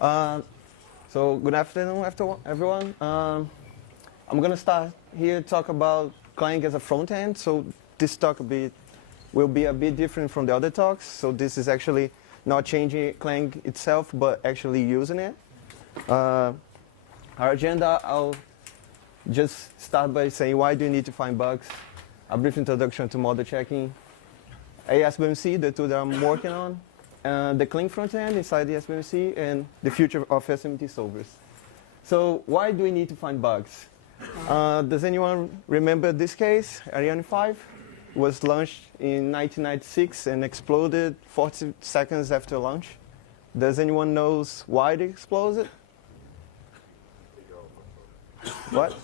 Uh, so good afternoon, everyone. I'm gonna start here to talk about Clang as a front end. So this talk will be a bit different from the other talks. So this is actually not changing Clang itself, but actually using it. Our agenda, I'll just start by saying why do you need to find bugs, a brief introduction to model checking, ASBMC, the tool that I'm working on, the Clang front end inside the SBMC, and the future of SMT solvers. So why do we need to find bugs? Does anyone remember this case? Ariane 5 was launched in 1996 and exploded 40 seconds after launch. Does anyone knows why it exploded? What?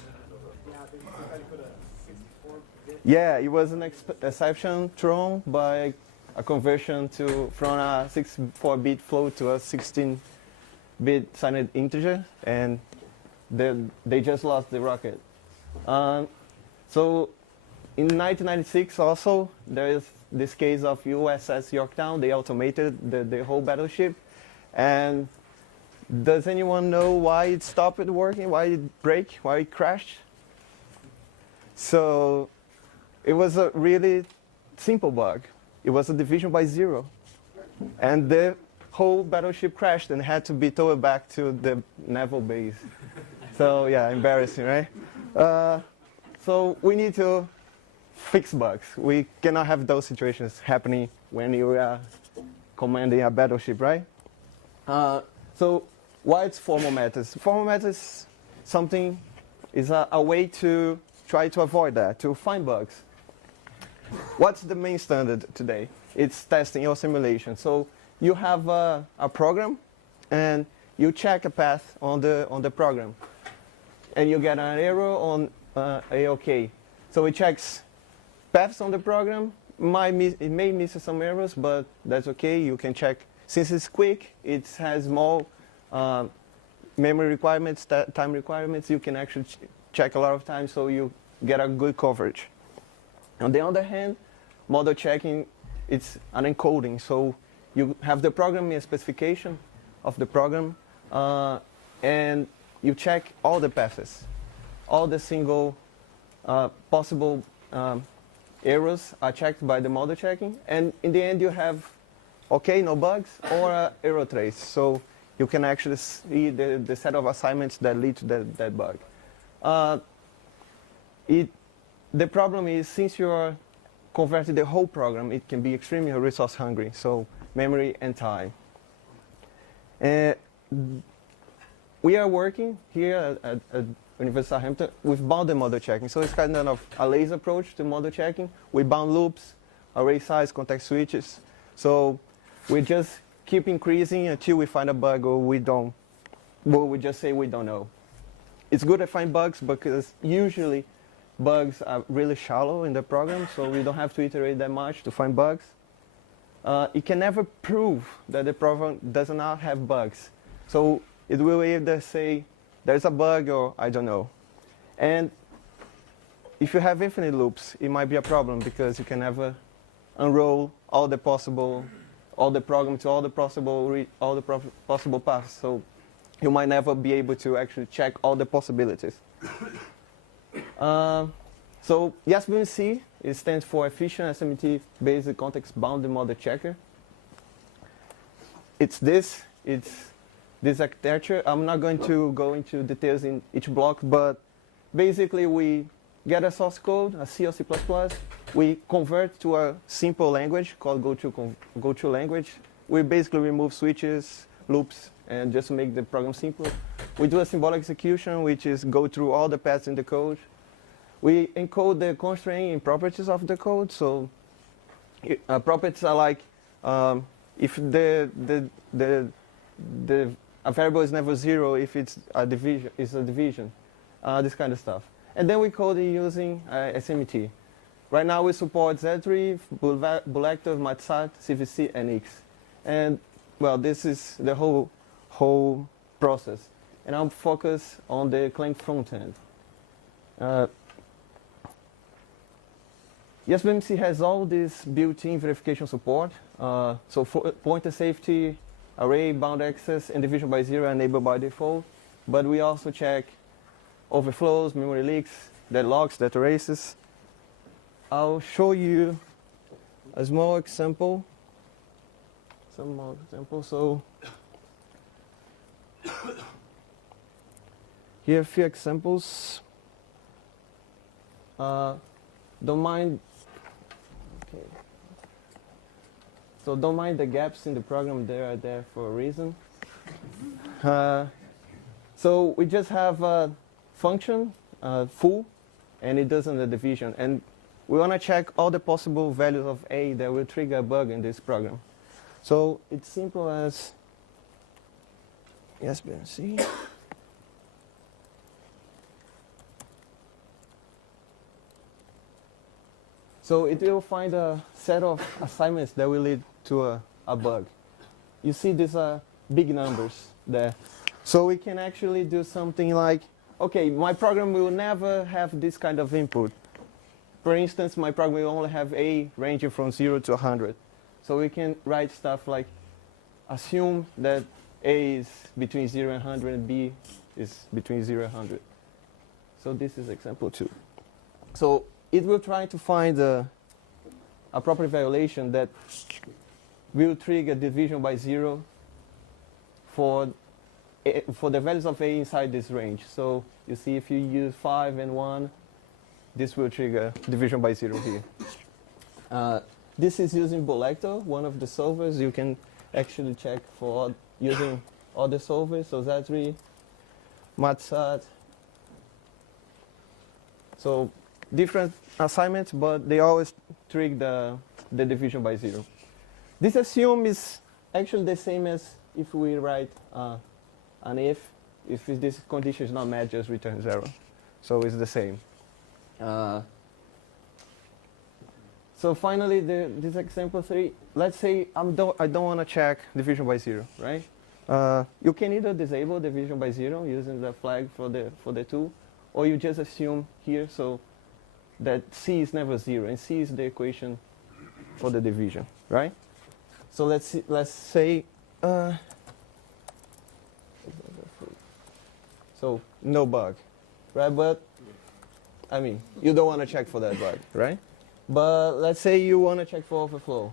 Yeah, it was an exception thrown by a conversion from a 64-bit float to a 16-bit signed integer, and they just lost the rocket. So in 1996 also, there is this case of USS Yorktown. They automated the whole battleship. And does anyone know why it stopped working, why it broke, why it crashed? So it was a really simple bug. It was a division by 0. And the whole battleship crashed and had to be towed back to the naval base. So yeah, embarrassing, right? So we need to fix bugs. We cannot have those situations happening when you are commanding a battleship, right? So why it's formal methods? Formal methods is a way to try to avoid that, to find bugs. What's the main standard today? It's testing or simulation. So you have a program, and you check a path on the program, and you get an error on AOK. So it checks paths on the program. It may miss some errors, but that's okay. You can check. Since it's quick, it has small memory requirements, time requirements. You can actually check a lot of times, so you get a good coverage. On the other hand, model checking, it's an encoding. So you have the programming specification of the program, and you check all the paths, all the single possible errors are checked by the model checking. And in the end, you have, okay, no bugs, or error trace. So you can actually see the set of assignments that lead to that bug. The problem is, since you are converting the whole program, it can be extremely resource hungry, so memory and time. We are working here at University of Southampton with bounded model checking. So it's kind of a lazy approach to model checking. We bound loops, array size, context switches. So we just keep increasing until we find a bug, or we just say we don't know. It's good to find bugs because usually bugs are really shallow in the program, so we don't have to iterate that much to find bugs. It can never prove that the program does not have bugs. So it will either say there's a bug or I don't know. And if you have infinite loops, it might be a problem because you can never unroll all the program to all the possible paths. So you might never be able to actually check all the possibilities. So SBMC, it stands for Efficient SMT Based Context Bounded Model Checker. It's this architecture. I'm not going to go into details in each block, but basically we get a source code, a C or C++. We convert to a simple language called go-to language. We basically remove switches, loops, and just make the program simple. We do a symbolic execution, which is go through all the paths in the code. We encode the constraint and properties of the code. So properties are like if a variable is never 0, if it's a division, this kind of stuff. And then we code it using SMT. Right now we support Z3, Bulactive, Matsat, CVC, and X. And well, this is the whole process. And I'm focused on the Clang front end. SBMC has all this built-in verification support. So for pointer safety, array, bound access, and division by zero enabled by default. But we also check overflows, memory leaks, deadlocks, data races. I'll show you a small example. Some more examples. So here are a few examples. Don't mind. Okay. So don't mind the gaps in the program. They are there for a reason. So we just have a function, full, and it does the division. And we want to check all the possible values of A that will trigger a bug in this program. So it's simple as C. So it will find a set of assignments that will lead to a bug. You see these big numbers there. So we can actually do something like, okay, my program will never have this kind of input. For instance, my program will only have A ranging from 0 to 100. So we can write stuff like, assume that A is between 0 and 100 and B is between 0 and 100. So this is example 2. So it will try to find a property violation that will trigger division by 0 for the values of A inside this range. So you see if you use 5 and 1, this will trigger division by 0 here. This is using Bolecto, one of the solvers. You can actually check for using other solvers, so Zatri, Matsat. So different assignments, but they always trigger the division by 0. This assume is actually the same as if we write an if this condition is not met, just return 0. So it's the same. So finally, this example 3. Let's say I don't want to check division by 0, right? You can either disable division by 0 using the flag for the tool, or you just assume here so that C is never 0, and C is the equation for the division, right? So let's say so no bug, right? But I mean, you don't want to check for that bug, right? But let's say you want to check for overflow.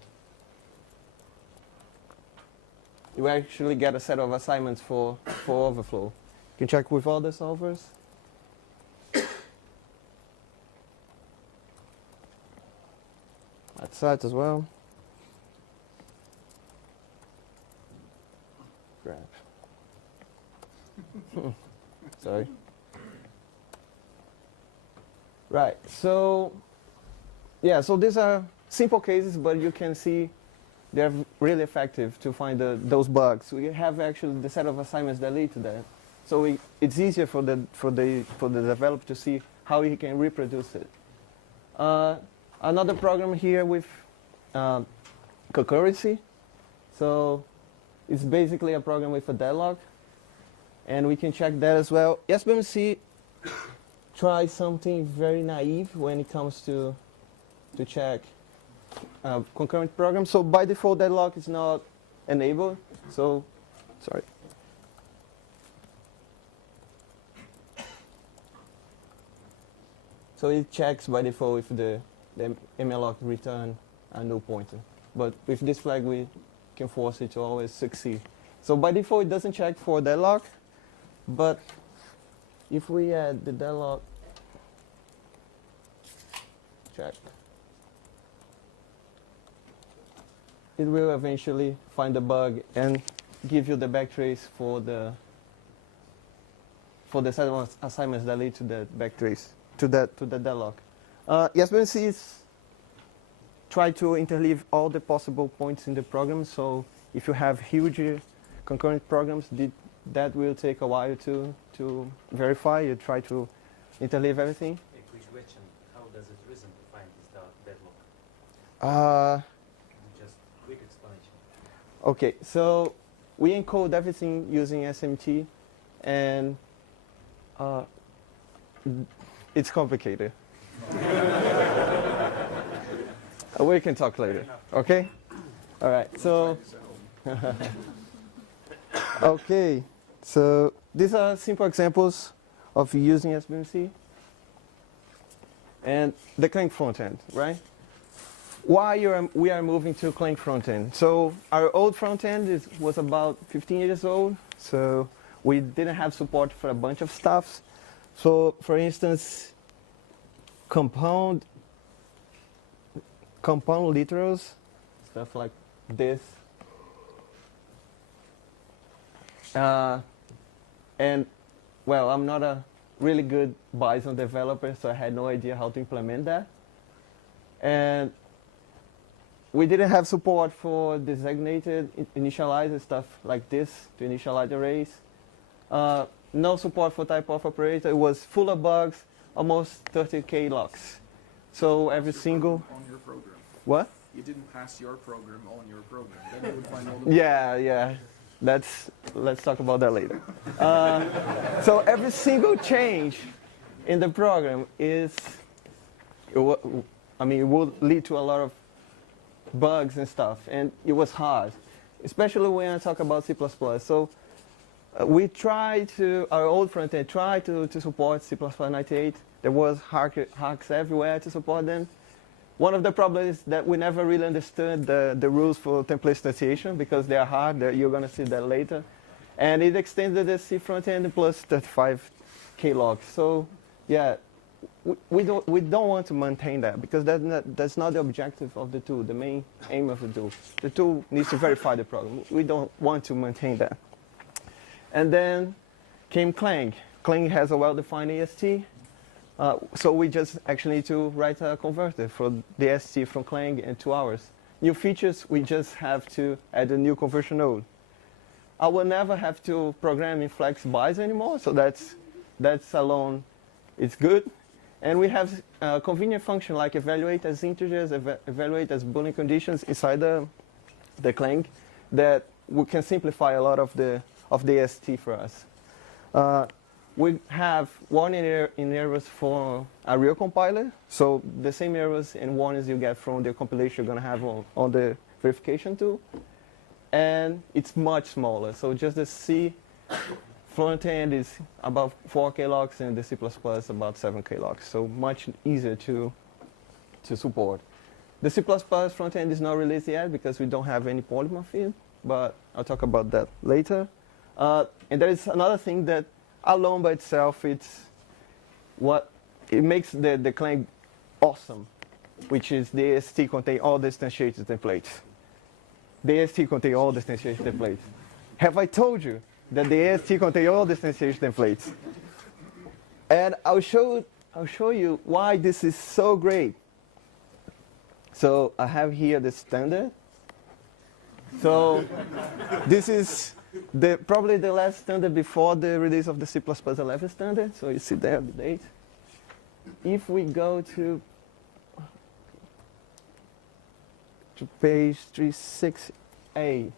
You actually get a set of assignments for overflow. You can check with other solvers. At site as well. Grab. Sorry. Right, so yeah, so these are simple cases, but you can see they're really effective to find those bugs. We have actually the set of assignments that lead to that. So it's easier for the developer to see how he can reproduce it. Another program here with concurrency. So it's basically a program with a deadlock, and we can check that as well. SBMC tries something very naive when it comes to check concurrent programs. So by default, deadlock is not enabled. So, sorry. So it checks by default if the malloc return a null pointer. But with this flag, we can force it to always succeed. So by default, it doesn't check for deadlock. But if we add the deadlock check, it will eventually find the bug and give you the backtrace for the set of assignments that lead to the backtrace to the deadlock. SBMC is try to interleave all the possible points in the program. So if you have huge concurrent programs, that will take a while to verify. You try to interleave everything. A quick question: how does it reason to find this deadlock? Just quick explanation. Okay, so we encode everything using SMT, and it's complicated. We can talk later. Okay. All right. So. Okay, so these are simple examples of using SBMC and the Clang frontend, right? Why we are moving to Clang frontend? So our old frontend was about 15 years old, so we didn't have support for a bunch of stuff. So, for instance, compound literals, stuff like this. And, well, I'm not a really good Bison developer, so I had no idea how to implement that. And we didn't have support for designated initializer stuff like this to initialize arrays. No support for type-of operator. It was full of bugs, almost 30K locks. So every single... On your program. What? You didn't pass your program on your program. Then you would find all the Yeah. Let's talk about that later. So every single change in the program it would lead to a lot of bugs and stuff, and it was hard, especially when I talk about C++. So we tried to, our old frontend tried to support C++ 98. There was hacks everywhere to support them. One of the problems is that we never really understood the rules for template instantiation because they are hard. You're going to see that later. And it extended the C frontend plus 35K logs. So yeah, we don't want to maintain that because that's not the objective of the tool, the main aim of the tool. The tool needs to verify the program. We don't want to maintain that. And then came Clang. Clang has a well-defined AST. So we just actually need to write a converter for the AST from Clang in 2 hours. New features, we just have to add a new conversion node. I will never have to program in flex Bison anymore, so that's alone, it's good. And we have a convenient function like evaluate as integers, evaluate as Boolean conditions inside the Clang that we can simplify a lot of the AST for us. We have warning errors for a real compiler. So the same errors and warnings you get from the compilation you're going to have on the verification tool. And it's much smaller. So just the C front-end is about 4K logs and the C++ about 7K logs. So much easier to support. The C++ front-end is not released yet because we don't have any polymorphism, but I'll talk about that later. And there is another thing that alone by itself, it makes the Clang awesome, which is the AST contain all the instantiated templates. The AST contain all the instantiated templates. Have I told you that the AST contain all the instantiated templates? And I'll show you why this is so great. So I have here the standard. So this is probably the last standard before the release of the C++ 11 standard. So you see there the date. If we go to page 36A,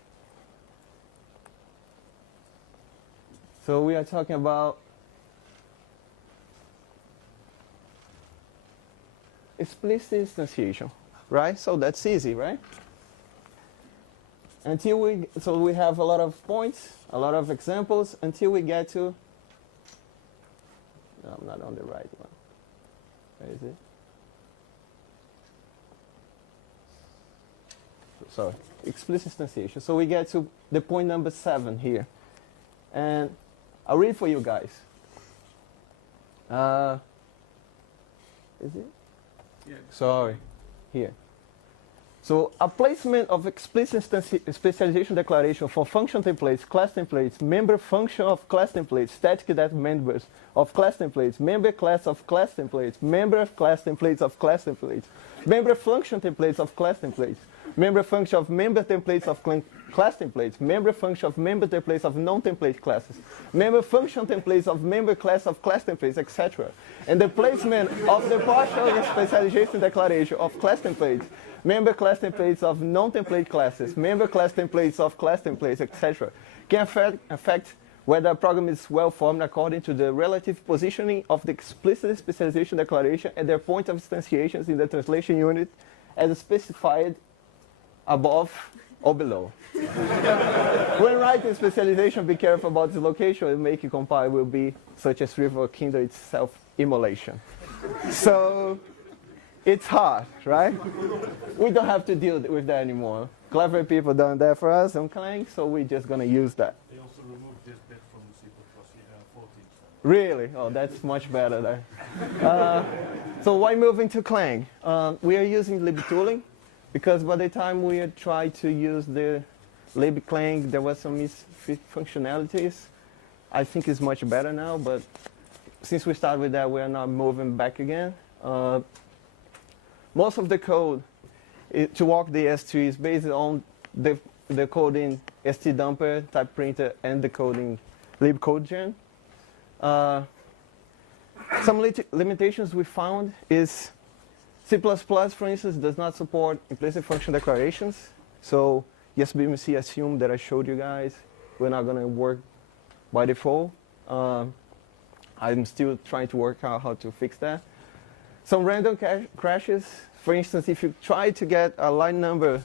so we are talking about explicit instantiation, right? So that's easy, right? So we have a lot of points, a lot of examples, until we get to, no, I'm not on the right one. Where is it? Sorry, explicit instantiation. So we get to the point number 7 here. And I'll read for you guys. Is it? Yeah. Sorry, here. So a placement of explicit specialization declaration for function templates, class templates, member function of class templates, static data members of class templates, member class of class templates, member class templates of class templates, member function templates of class templates, member function of member templates of class templates, member function of member templates of non-template classes, member function templates of member class of class templates, etc. And the placement of the partial specialization declaration of class templates, member class templates of non-template classes, member class templates of class templates, etc. can affect whether a program is well-formed according to the relative positioning of the explicit specialization declaration at their point of instantiations in the translation unit as specified above or below. When writing specialization, be careful about its location and make it compile will be such as river kindle itself immolation. So it's hard, right? We don't have to deal with that anymore. Clever people done that for us on Clang, so we're just going to use that. They also removed this bit from C++ 14. Really? Oh, that's much better there. So why moving to Clang? We are using libtooling because by the time we had tried to use the libclang, there was some functionalities. I think it's much better now, but since we started with that, we are not moving back again. Most of the code to walk the S3 is based on the code in stdumper, type printer, and the code in libcodegen. Some limitations we found is C++, for instance, does not support implicit function declarations. So yes, BMC assumed that I showed you guys. We're not going to work by default. I'm still trying to work out how to fix that. Some random crashes. For instance, if you try to get a line number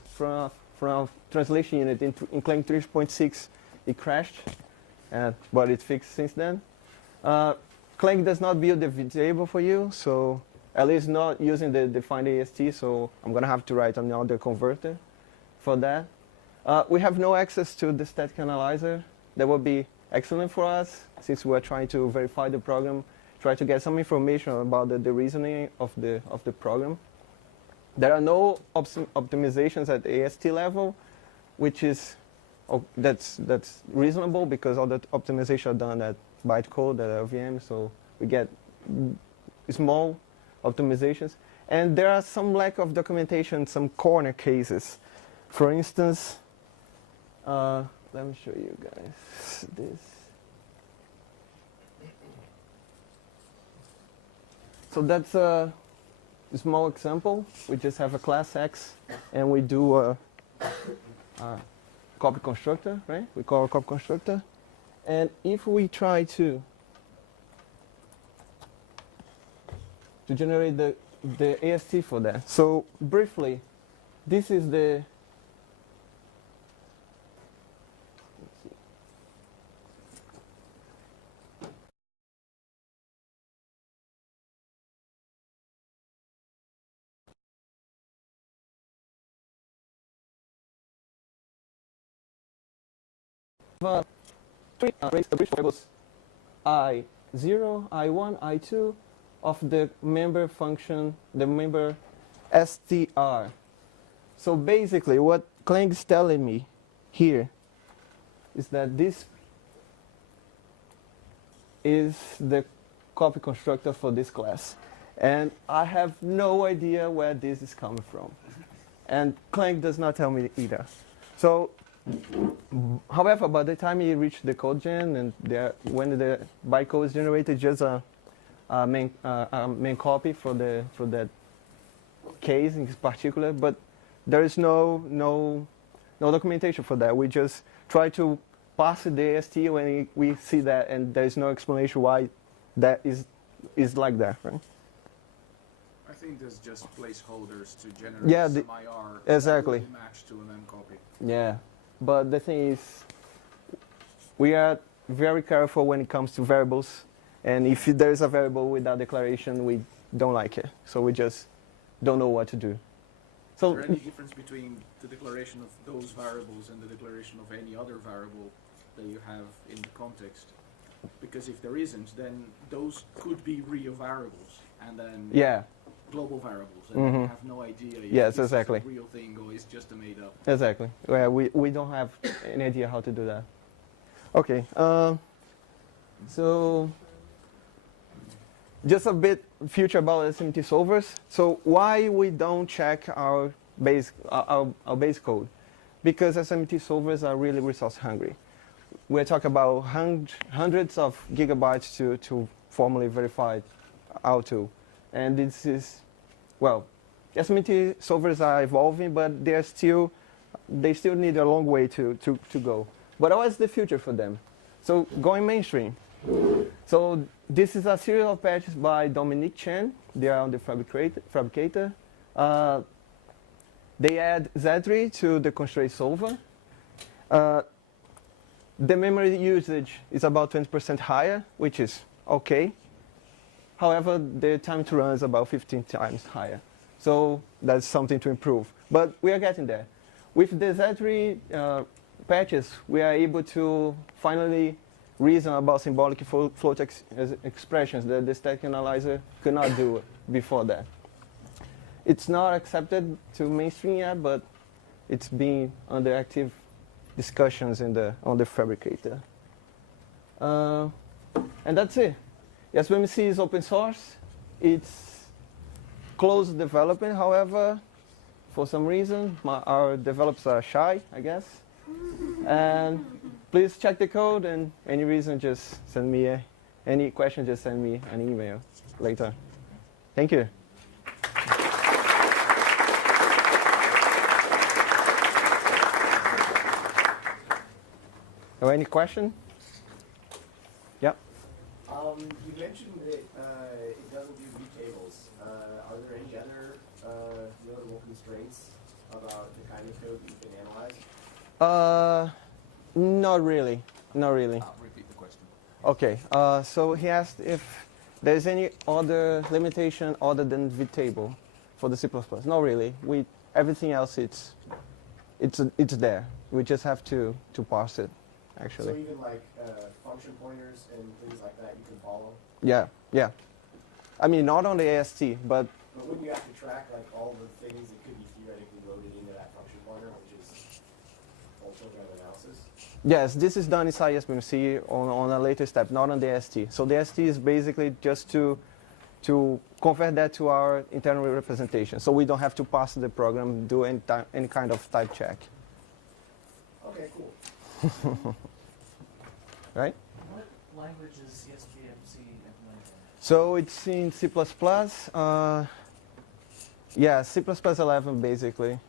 from translation unit in Clang 3.6, it crashed, but it's fixed since then. Clang does not build the table for you, so at least not using the defined AST, so I'm going to have to write another converter for that. We have no access to the static analyzer. That would be excellent for us, since we're trying to verify the program, try to get some information about the reasoning of the program. There are no optimizations at the AST level, which is that's reasonable because all the optimizations are done at bytecode, at LVM, so we get small optimizations. And there are some lack of documentation, some corner cases. For instance, let me show you guys this. So that's a small example. We just have a class X, and we do a copy constructor, right? We call a copy constructor. And if we try to generate the AST for that. So briefly, this is the three bridge variables I0, I1, I2 of the member function, the member str. So basically what Clang is telling me here is that this is the copy constructor for this class. And I have no idea where this is coming from. And Clang does not tell me either. So, however, by the time you reach the code gen and when the bytecode is generated, just a main copy for that case in particular, but there is no documentation for that. We just try to pass the AST when we see that, and there is no explanation why that is like that, right? I think there's just placeholders to generate some IR exactly that match to an mcopy. Yeah, but the thing is, we are very careful when it comes to variables, and if there is a variable without declaration, we don't like it, so we just don't know what to do. So, is there any difference between the declaration of those variables and the declaration of any other variable that you have in the context? Because if there isn't, then those could be real variables, and then global variables, and you have no idea if this is a real thing or it's just a made up. Exactly. Well, we don't have any idea how to do that. Okay. So just a bit future about SMT solvers. So why we don't check our base code? Because SMT solvers are really resource hungry. We're talking about hundreds of gigabytes to formally verify our tool. And this is, well, SMT solvers are evolving, but they still need a long way to go. But what's the future for them? So going mainstream. So this is a series of patches by Dominic Chen. They are on the Fabricator. they add Z3 to the constraint solver. The memory usage is about 20% higher, which is okay. However, the time to run is about 15 times higher. So that's something to improve. But we are getting there. With the Z3 patches, we are able to finally reason about symbolic float expressions that the static analyzer could not do before that. It's not accepted to mainstream yet, but it's being under active discussions on the fabricator. And that's it. SBMC is open source. It's closed development, however, for some reason, our developers are shy, I guess. And please check the code, and any reason, just send me any question, just send me an email later. Thank you. Any question? Yeah. You mentioned that it doesn't do vtables. Are there any other notable constraints about the kind of code that you can analyze? Not really. Not really. Repeat the question. Okay. So he asked if there's any other limitation other than vtable for the C++. Not really. Everything else it's there. We just have to parse it. Actually. So even like function pointers and things like that you can follow? Yeah. I mean, not on the AST, but... But wouldn't you have to track like all the things that could be theoretically loaded into that function pointer, which is also kind of analysis? Yes, this is done inside SBMC on a later step, not on the AST. So the AST is basically just to convert that to our internal representation. So we don't have to pass the program, do any kind of type check. Okay, cool. Right? What language is SBMC implemented? So it's in C++. Yeah, C++ 11 basically.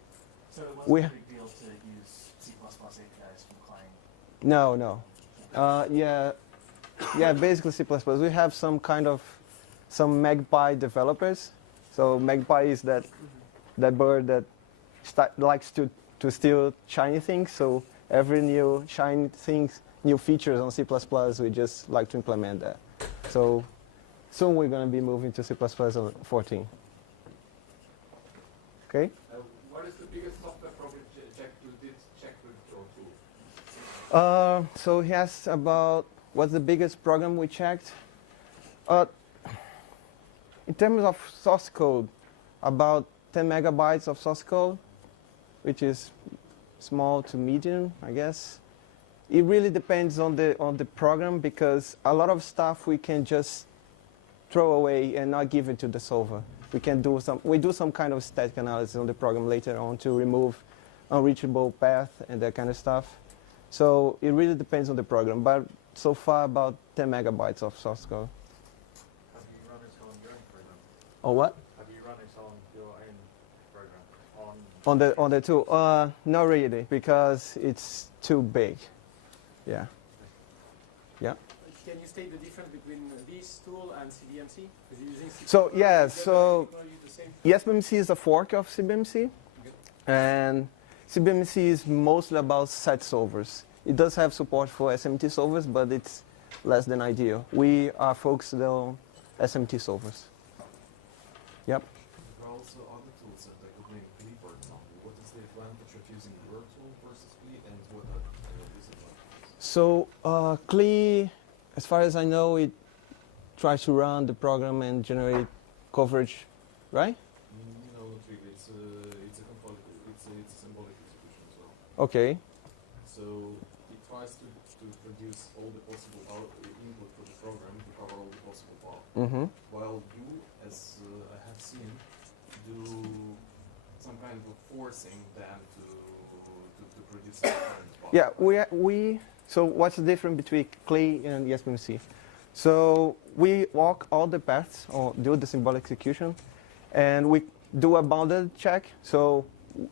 So it wasn't a big deal to use C++ APIs from Clang? No. Yeah, basically C++. We have some Magpie developers. So Magpie is that bird that likes to steal shiny things. So every new shiny things, new features on C++, we just like to implement that. So soon we're going to be moving to C++ 14. Okay? What is the biggest software program check you did check with your tool? So he asked about what's the biggest program we checked. In terms of source code, about 10 megabytes of source code, which is small to medium, I guess. It really depends on the program, because a lot of stuff we can just throw away and not give it to the solver. We do some kind of static analysis on the program later on to remove unreachable path and that kind of stuff. So it really depends on the program, but so far about 10 megabytes of source code. Have you run it on your own program? Oh, what? Have you run it on your own program? On the tool? Not really, because it's too big. Yeah. Yeah. Can you state the difference between this tool and CBMC? So yeah, so SBMC is a fork of CBMC, and CBMC is mostly about set solvers. It does have support for SMT solvers, but it's less than ideal. We are focused on SMT solvers. Yep. There are also other tools that could make Glee, for example. What is the advantage of using your tool versus Glee, and what are the disadvantages? So Glee, as far as I know, it tries to run the program and generate coverage, right? No, not really. It's a symbolic execution as well. Okay. So it tries to produce all the possible input for the program to cover all the possible paths. Mm-hmm. While you, as I have seen, do some kind of forcing them to produce a different path. Yeah, so what's the difference between Clay and the SBMC? So we walk all the paths, or do the symbolic execution, and we do a bounded check. So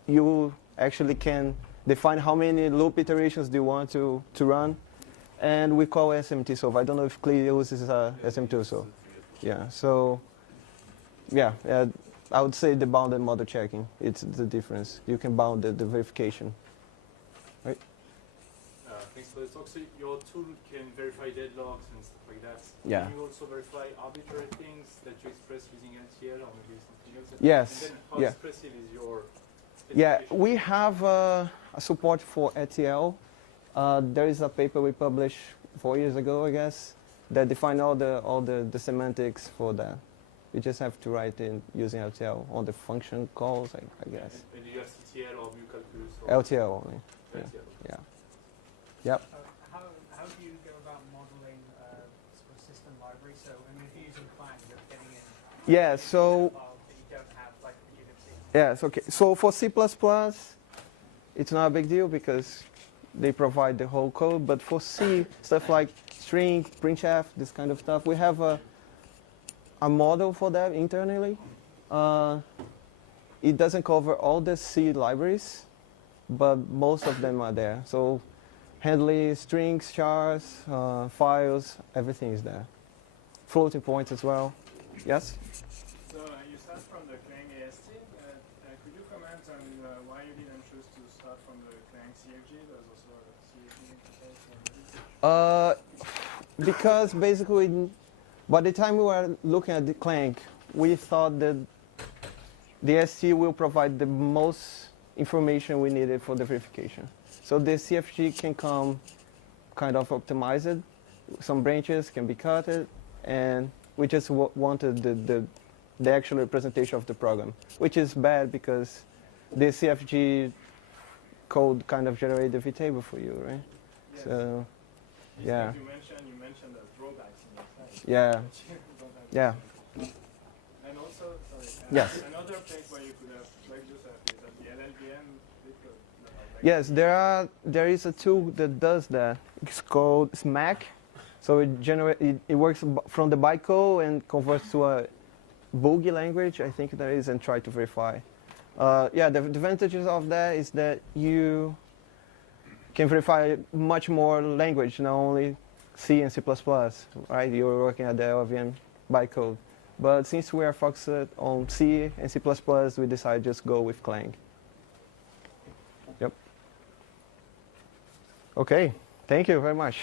you actually can define how many loop iterations do you want to run, and we call SMT solve. I don't know if Clay uses SMT solve. Yeah, so yeah, I would say the bounded model checking. It's the difference. You can bound the verification. Right? Thanks for the talk. So your tool can verify deadlocks and stuff like that. Yeah. Can you also verify arbitrary things that you express using LTL or maybe something else? Yes. And then how Yeah. expressive is your Yeah, specification? we have a support for ETL. There is a paper we published 4 years ago, I guess, that define all the semantics for that. You just have to write in using LTL on the function calls, I guess. And do you have CTL or view calculus? Or LTL only. Yeah. LTL? Yeah. Yep. How do you go about modeling sort of system library? So, I mean, if you're using Clang, you're getting in Yeah. So. file that you don't have like Unity. Yes. Okay. So for C++, it's not a big deal because they provide the whole code. But for C, stuff like string, printf, this kind of stuff, we have a model for that internally. It doesn't cover all the C libraries, but most of them are there. So handling strings, chars, files, everything is there. Floating points as well. Yes? So you start from the Clang AST. Could you comment on why you didn't choose to start from the Clang CFG? There's also a CFG interface. Because basically, by the time we were looking at the Clang, we thought that the ST will provide the most information we needed for the verification. So the CFG can come kind of optimized. Some branches can be cutted, and we just wanted the actual representation of the program, which is bad because the CFG code kind of generated the vtable for you, right? Yes. So, Just yeah. like you mentioned the drawbacks in your site. Yeah. Yeah. And also, sorry, Yes. another place where you could have plugged yourself is at the LLVM bitcode level. Yes, there is a tool that does that. It's called SMAC. So it works from the bytecode and converts to a boogie language, I think there is, and try to verify. Yeah, the advantages of that is that you can verify much more language, not only C and C++, right? You're working at the LLVM bytecode. But since we are focused on C and C++, we decided just go with Clang. Yep. Okay, thank you very much.